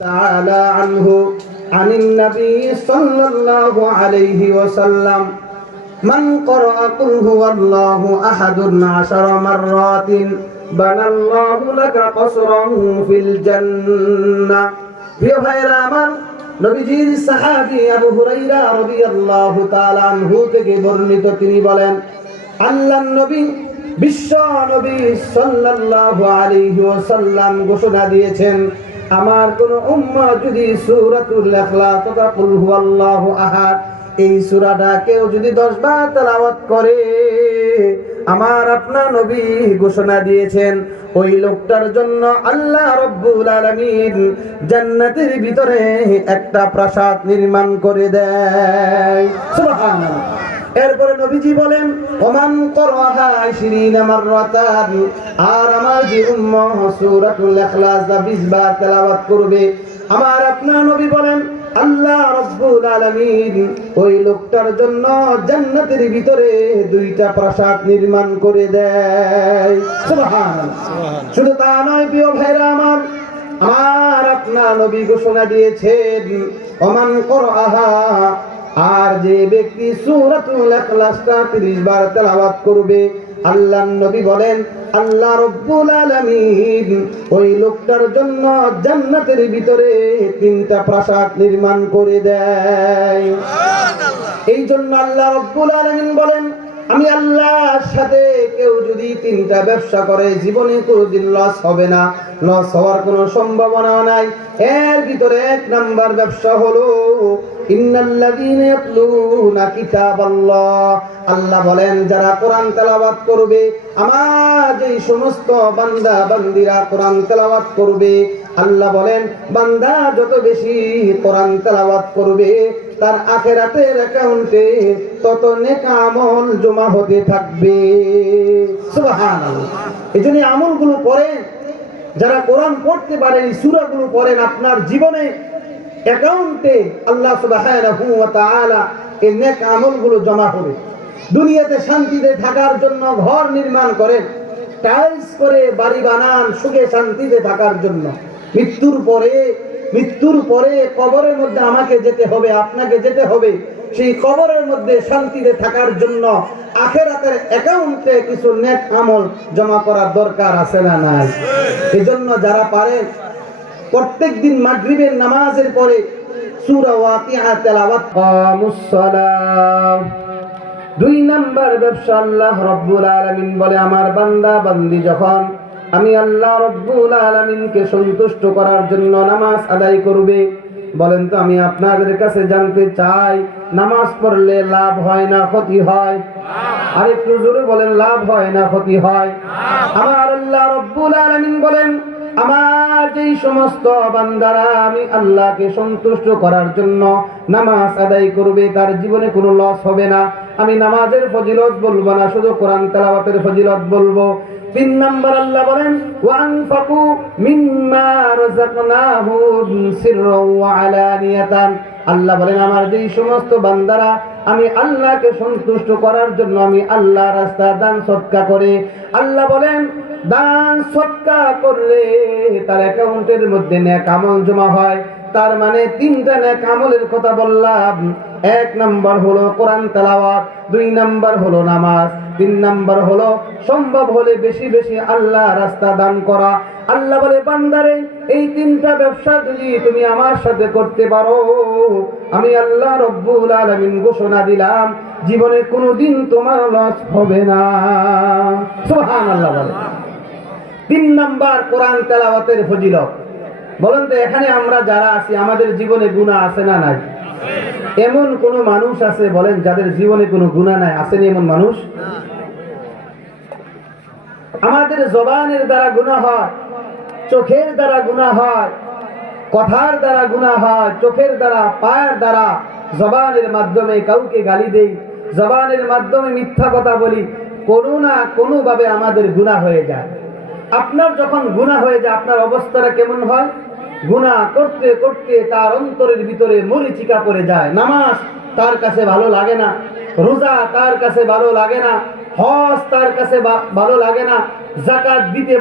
تعالى عنه عن النبي صلى الله عليه وسلم من قرأ قل هو الله أحد 10 مرات بنى الله لك قصرا في الجنة প্রিয় ভাইরা আমার নবীজির সাহাবী আবু হুরায়রা রাদিয়াল্লাহু তাআলা আনহু থেকে বর্ণিত তিনি বলেন আল্লাহর নবী বিশ্ব নবী সাল্লাল্লাহু আলাইহি ওয়াসাল্লাম ঘোষণা দিয়েছেন আমার কোন উম্মত যদি সূরাতুল ইখলাস তথা কুল হুয়াল্লাহু আহাদ এই সূরাটা কেউ যদি 10 বার তেলাওয়াত করে আমার আপনার নবী ঘোষণা দিয়েছেন ওই লোকটার জন্য আল্লাহ রাব্বুল আলামিন জান্নাতের ভিতরে একটা প্রাসাদ নির্মাণ করে দেয় সুবহানাল্লাহ। এরপরে নবীজি বলেন ওমান করাহা 20 মাররাতান আর আমার যে উম্মত সূরাতুল ইখলাস 20 বার তেলাওয়াত করবে আমার আপনার নবী বলেন আল্লাহ রাব্বুল আলামিন ওই লোকটার জন্য জান্নাতের ভিতরে 2টা প্রাসাদ নির্মাণ করে দেয় সুবহানাল্লাহ। শুধু তা নয় প্রিয় ভাইরা আমার আপনার নবী ঘোষণা দিয়েছেন ওমান করাহা আর যে ব্যক্তি সূরাতুল ইখলাসটা 30 বার তেলাওয়াত করবে আল্লাহর নবী বলেন আল্লাহ রাব্বুল আলামিন ওই লোকটার জন্য জান্নাতের ভিতরে 3টা প্রাসাদ নির্মাণ করে দেয় সুবহানাল্লাহ। এই জন্য আল্লাহ রাব্বুল আলামিন বলেন আমি আল্লাহর সাথে কেউ যদি 3টা ব্যবসা করে জীবনে কোনোদিন লস হবে না, লস হওয়ার কোনো সম্ভাবনা নাই। এর ভিতরে 1 নাম্বার ব্যবসা হলো ইন্নাল্লাযীনা ইয়াতলুনা কিতাবাল্লাহ আল্লাহ বলেন যারা কোরআন তেলাওয়াত করবে আমার যেই সমস্ত বান্দা বান্দিরা কোরআন তেলাওয়াত করবে আল্লাহ বলেন বান্দা যত বেশি কোরআন তেলাওয়াত করবে তার আখিরাতের অ্যাকাউন্টে তত নেক আমল জমা হতে থাকবে সুবহানাল্লাহ। এজন্য আমলগুলো করেন যারা কোরআন পড়তে পারেন সূরাগুলো পড়েন আপনার জীবনে অ্যাকাউন্টে আল্লাহ সুবহানাহু ওয়া তাআলা এই নেক আমলগুলো জমা হবে। দুনিয়াতে শান্তিতে থাকার জন্য ঘর নির্মাণ করেন, টাইলস করে বাড়ি বানান সুখে শান্তিতে থাকার জন্য। মৃত্যুর পরে কবরের মধ্যে আমাকে যেতে হবে, আপনাকে যেতে হবে। সেই কবরের মধ্যে শান্তিতে থাকার জন্য আখিরাতের অ্যাকাউন্টে কিছু নেক আমল জমা করার দরকার আছে না নাই? এজন্য যারা পারেন প্রত্যেকদিন মাগরিবের নামাজের পরে সূরা ওয়াকিয়া তেলাওয়াত কামুস সালাম। 2 নাম্বার ব্যবসা আল্লাহ রাব্বুল আলামিন বলে আমার বান্দা বান্দি যখন আমি আল্লাহ রাব্বুল আলামিনকে সন্তুষ্ট করার জন্য নামাজ আদায় করবে বলেন তো আমি আপনাদের কাছে জানতে চাই নামাজ পড়লে লাভ হয় না ক্ষতি হয়? আর একটু জোরে বলেন লাভ হয় না ক্ষতি হয়? আমার আল্লাহ রাব্বুল আলামিন বলেন আমার যেই সমস্ত বান্দারা আমি আল্লাহকে সন্তুষ্ট করার জন্য নামাজ আদায় করবে তার জীবনে কোনো লস হবে না। আমি নামাজের ফজিলত বলবো না, শুধু কোরআন তেলাওয়াতের ফজিলত বলবো। 3 নাম্বার আল্লাহ বলেন ওয়ানফাকু মিম্মা রাযাকনাহুম সিররাও ওয়া আলানিয়াতান আল্লাহ বলেন আমার যেই সমস্ত বান্দারা আমি আল্লাহকে সন্তুষ্ট করার জন্য আমি আল্লাহ রাস্তায় দান সদকা করে আল্লাহ বলেন দান সদকা করলে তার অ্যাকাউন্টের মধ্যে নেক আমল জমা হয়। তার মানে 3টা নেক আমলের কথা বললাম। 1 নাম্বার হলো কোরআন তেলাওয়াত, 2 নাম্বার হলো নামাজ, 3 নাম্বার হলো সম্ভব হলে বেশি বেশি আল্লাহ রাস্তা দান করা। আল্লাহ বলে বান্দারে এই 3টা ব্যবসা যদি তুমি আমার সাথে করতে পারো আমি আল্লাহ রাব্বুল আলামিন ঘোষণা দিলাম জীবনে কোনোদিন তোমার লস হবে না সুবহানাল্লাহ বলে। 3 নাম্বার কোরআন তেলাওয়াতের ফজিলত। বলেন তো এখানে আমরা যারা আছি আমাদের জীবনে গুনাহ আছে না নাই? এমন কোন মানুষ আছে বলেন যাদের জীবনে কোনো গুনাহ নাই? আসেনি এমন মানুষ? আমাদের জবানের দ্বারা গুনাহ হয়, চোখের দ্বারা গুনাহ হয়, কথার দ্বারা গুনাহ হয়, চোখের দ্বারা পায়ের দ্বারা জবানের মাধ্যমে কাউকে গালি দেই, জবানের মাধ্যমে মিথ্যা কথা বলি, কোনো না কোনো ভাবে আমাদের গুনাহ হয়ে যায়। আপনার যখন গুনাহ হয়ে যায় আপনার অবস্থাটা কেমন হয়? গুনাহ করতে করতে তার অন্তরের ভিতরে মরিচিকা পড়ে যায়। নামাজ তার কাছে ভালো লাগে না, রোজা তার কাছে ভালো লাগে না, হজ তার কাছে ভালো লাগে না, যাকাত দিতে